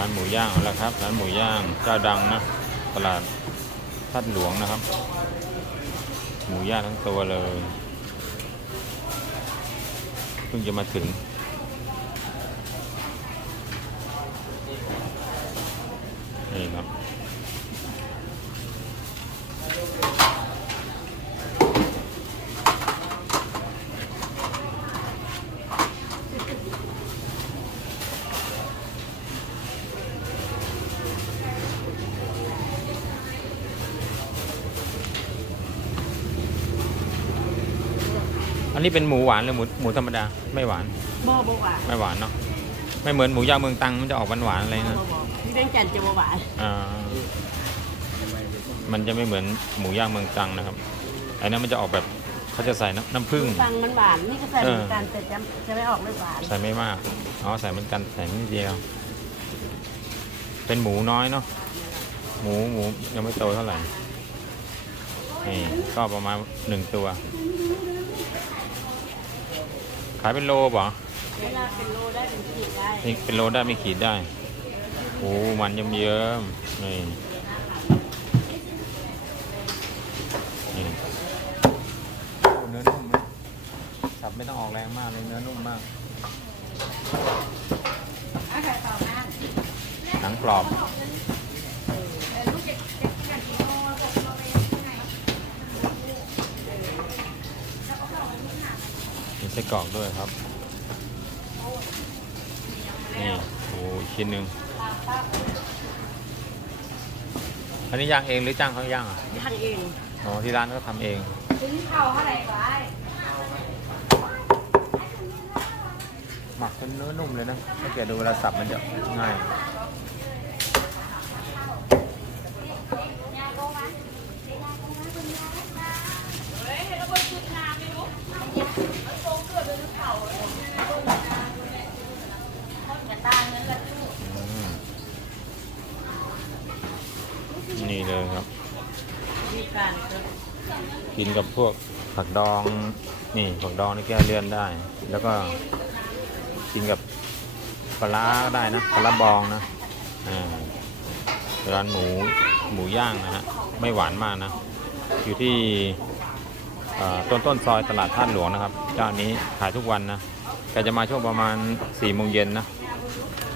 ร้านหมูย่างเอาละครับ ร้านหมูย่างเจ้าดังนะตลาดทัดหลวงนะครับ หมูย่างทั้งตัวเลยเพิ่งจะมาถึง อันนี้เป็นหมูหวานหรือหมูหมูธรรมดาไม่หวานบ่บ่หวานไม่หวานเนาะไม่เหมือนหมูย่างเมืองตรังมันจะออกหวานๆอะไรบ่นะบ่ที่เล่นกันจะบ่หวานอ่ามันจะไม่เหมือนหมูย่างเมืองตรังนะครับอันนั้นมันจะออกแบบเขาจะใส่น้ำน้ำผึ้งฟังมันหวานนี่ก็ใส่เหมือนกันแต่จะจะไม่ออกไม่หวานใส่ไม่มากอ๋อใส่เหมือนกันใส่นิดเดียว เป็นหมูน้อยเนาะหมูหมูยังไม่โตเท่าไหร่นี่ก็ประมาณหนึ่งตัว ขายเป็นโลเปล่าเวลาเป็นโลได้เป็นขีดได้นี่เป็นโลได้ไม่ขีดได้ โอ้มันเยิ้มๆนี่นี่โอ้เนื้อนุ่มนะสับไม่ต้องออกแรงมากเลยเนื้อนุ่มมากหนังกรอบ ส้กรอกด้วยครับนี่โอ้อีกชิ้นหนึ่งอันนี้ย่างเองหรือจ้างเขาย่างอะย่างเองอ๋อที่ร้านก็ทำเอง ถึงเข่าเท่าไหร่ก็ได้หมักจนเนื้อนุ่มเลยนะถ้าเกิดดูเวลาสับมันจะง่าย เลยครับมีการจะกินกับพวกผักดองนี่ผักดองนี่แก้เลื่อนได้ แล้วก็กินกับปลาร้าก็ได้นะปลาร้าบองนะอ่าร้านหมูหมูย่างนะฮะไม่หวานมากนะ อยู่ที่เอ่อต้นต้นซอยตลาดท่านหลวงนะครับ เจ้านี้ขายทุกวันนะแกจะมาช่วงประมาณ4ี่โมงเย็นนะ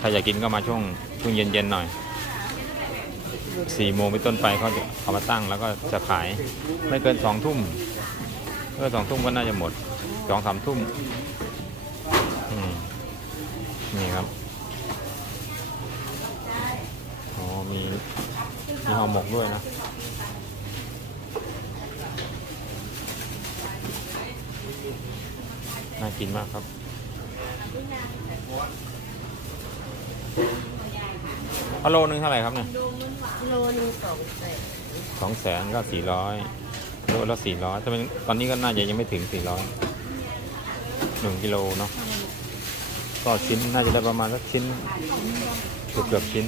ถ้าอยากกินก็มาช่วงช่วงเย็นๆหน่อย 4ี่โมงเป็นต้นไปเขาจะเอามาตั้งแล้วก็จะขายไม่เกินสองทุ่มเมื่อสองทุ่มก็น่าจะหมดสองสามทุ่มนี่ครับอ๋อมีมีห่อหมกด้วยนะน่ากินมากครับเอาโลนึงเท่าไหร่ครับเนี่ย โลหนึงสองแสนสองแสนก็สี่ร้อยโลละสี่ร้อยแต่เป็นตอนนี้ก็น่าจะยังไม่ถึงสี่ร้อยหนึ่งกิโลเนาะก็ชิ้นน่าจะได้ประมาณสักชิ้นเกือบเกือบๆชิ้น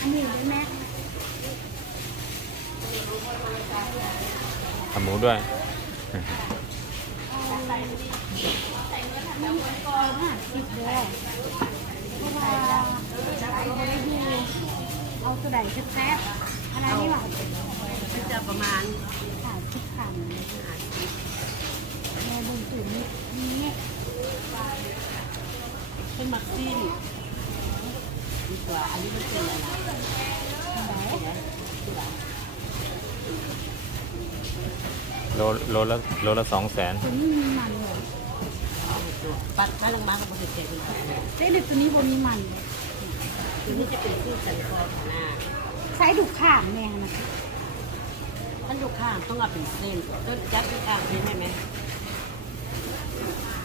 อันนี้ด้วยแม่ทำหมูด้วยก่อนห้าสิบเลย ตัวใดแซ่บๆอะไรนี่หว่ามันจะประมาณขายคิดขันแม่บุญตุ๋นนี่เป็นมักซินดีกว่าอันนี้มันเป็นอะไรนะไหนโลโลละโลละสองแสนตัวนี้มีมันเหรอปัดไปลงมาก็บ่เห็นเจ็บเลยเต้เด็กตัวนี้บ่มีมันเลย คือนี่จะเป็นคู่สันคอของหน้าใช้ดุข้ามแม่นะท่านลูกข้างต้องเอาเป็นเส้นต้นจับที่ข้างใช่ไหมไหม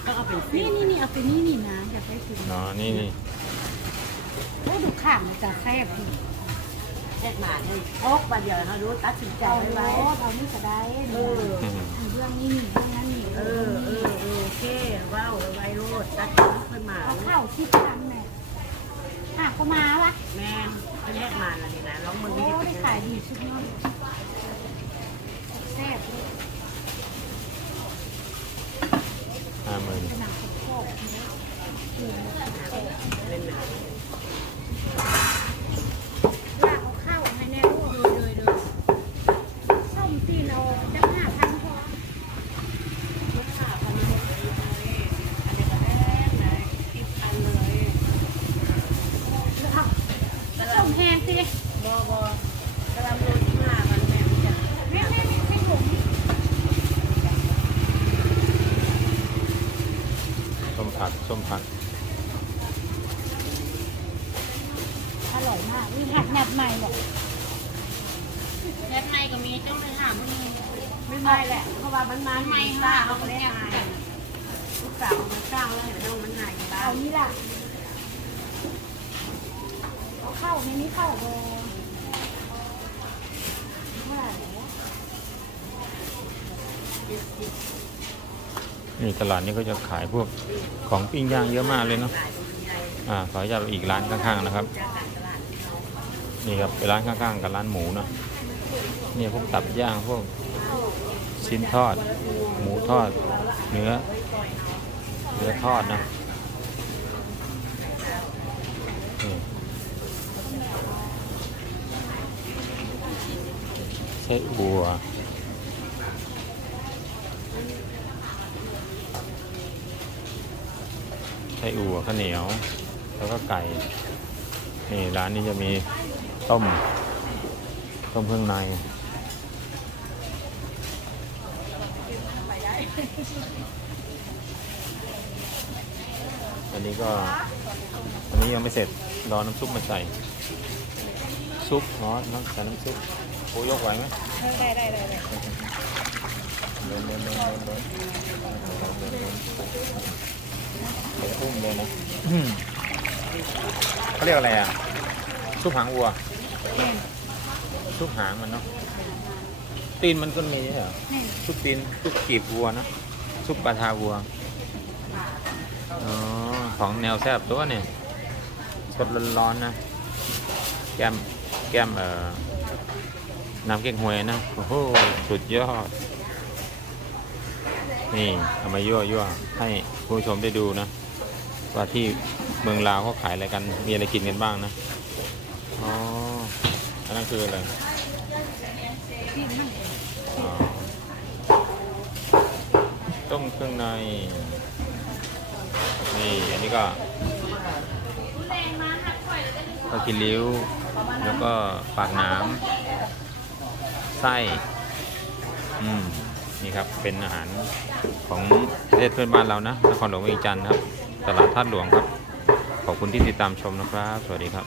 ต้องเอาเป็นเส้นี่นนี่นี่เอาไปนี่นี่นะอยากได้ตัวนี้เนาะนี่นี่ใช้ดุข้ามมันจะแซ่บดีแค่มาเนี่ยโอ๊กมาเดียวเขารู้ตัดสินใจเอาไว้ไว้ไว้เอานี่ก็ได้เอออืมเรื่องนี้นี่เรื่องนั้นนี่เออเออเออโอเคว้าวไว้โรดตัดค่อยมาเอาเข้าที่ทำเนี่ย อะก็มาวะแม่นเขาแยกมาแล้วนี่นะร้องมึงโอ้ไม่ได้ได้ขายดีสุดยอดแซ่บห้าหมื่น ขนาดสะโพกเล่นหนัง ส้มผักอร่อยมากนี่หัดแบบใหม่บอกแบบในก็มีต้องไปถามนี่ไม่ไม่แหละ เพราะว่ามันมันไม่ไม่ค่ะซ่าเขาก็ได้ไงลูกสาวมันสร้างแล้วเห็นน้องมันไหนบ้าเอางนี่ล่ะเอาเข้าในนี้เข้าโบว่าแล้วนี่ นี่ตลาดนี้ก็จะขายพวกของปิ้งย่างเยอะมากเลยเนาะอ่าขออนุญาตไปอีกร้านข้างๆนะครับ นี่ครับเป็นร้านข้างๆกับร้านหมูเนาะนี่พวกตับย่างพวกชิ้นทอด หมูทอด เนื้อ เนื้อทอดนะนี่ไส้อัว ส้อั่วข้าวเหนียว แล้วก็ไก่นี่ร้านนี้จะมีต้มต้มเครื่องในอันนี้ก็อันนี้ยังไม่เสร็จรอน้ำซุปมาใส่ซุปอ๋อน้ำใส่น้ำซุปโอ้ยกไหวไหมได้ได้ได้ได้เดินเดินเดินเดินเดิน เดินอุ้มเลยนะอืมเขาเรียกอะไรอะซุปหางวัวซุปหางมันเนาะตีนมันก็มีเหรอซุปตีนซุปกีบวัวนะซุปปลาทาวัวอ๋อของแนวแซ่บตัวเนี่ยสดร้อนๆนะ แก้มแก้มเอ่อน้ำเก๊กฮวยนะ โอ้โห สุดยอด นี่เอามายั่วยั่วให้คุณผู้ชมได้ดูนะ ว่าที่เมืองลาวเขาขายอะไรกัน มีอะไรกินกันบ้างนะ อ๋อ อันนั้นคืออะไรต้มเครื่องใน นี่ อันนี้ก็ก็กินลิ้ว แล้วก็ปากน้ำไส้ อืม นี่ครับเป็นอาหารของประเทศเพื่อนบ้านเรานะนครหลวงเวียงจันทร์ครับ ตลาดท่าหลวงครับ ขอบคุณที่ติดตามชมนะครับ สวัสดีครับ